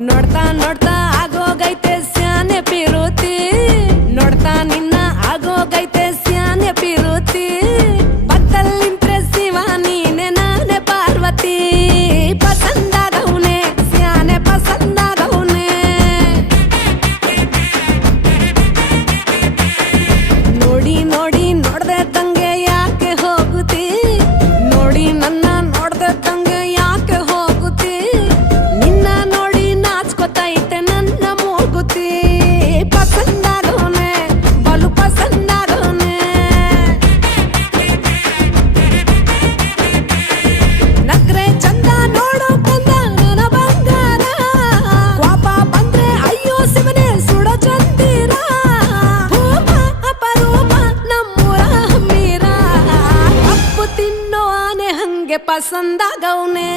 ನೋಡ್ತಾ ನೋಡ್ತಾ ಆಗೋಗೈತೆ ಸ್ಯಾನೆ ಪಿರುತಿ ನೋಡ್ತಾ ನಿನ್ನ ಆಗೋಗೈತೆ ಸ್ಯಾನೆ ಪಿರುತಿ ಪಕ್ಕಲ್ಲಿಂತ್ರೆ ಶಿವ ನೀನೆ ನಾನೇ ಪಾರ್ವತಿ ಪಸಂದಾಗವ್ನೆ ಸ್ಯಾನೆ ಪಸಂದಾಗವ್ನೆ ನೋಡಿ ನೋಡಿ ನೋಡ್ದೆ ತಂಗೆ ಯಾಕೆ ಹೋಗುತ್ತಿ ನೋಡಿ ನನ್ನ ನೋಡ್ದೆ ತಂಗೆ ಯಾಕೆ ಹೋಗುತ್ತಿ ನಿನ್ನ ನೋಡಿ ನಾಚ್ಕೋತೈತೆ ನನ್ನ ಮೂಗುತಿ ಪಸಂದಾಗವ್ನೆ ಬಲು ಪಸಂದಾಗವ್ನೆ ನಕ್ರೆ ಚಂದ ನೋಡೋ ಕಂದ ನನ್ನ ಬಂಗಾರ ಕೋಪ ಬಂದ್ರೆ ಅಯ್ಯೋ ಶಿವನೇ ಸುಡೋ ಚಂದಿರ ಭೂಮ ಅಪರೂಪ ನಮ್ಮೂರ ಹಮ್ಮೀರ ಕಪ್ಪು ತಿನ್ನೋ ಆನೆ ಹಂಗೆ ಪಸಂದಾಗವ್ನೆ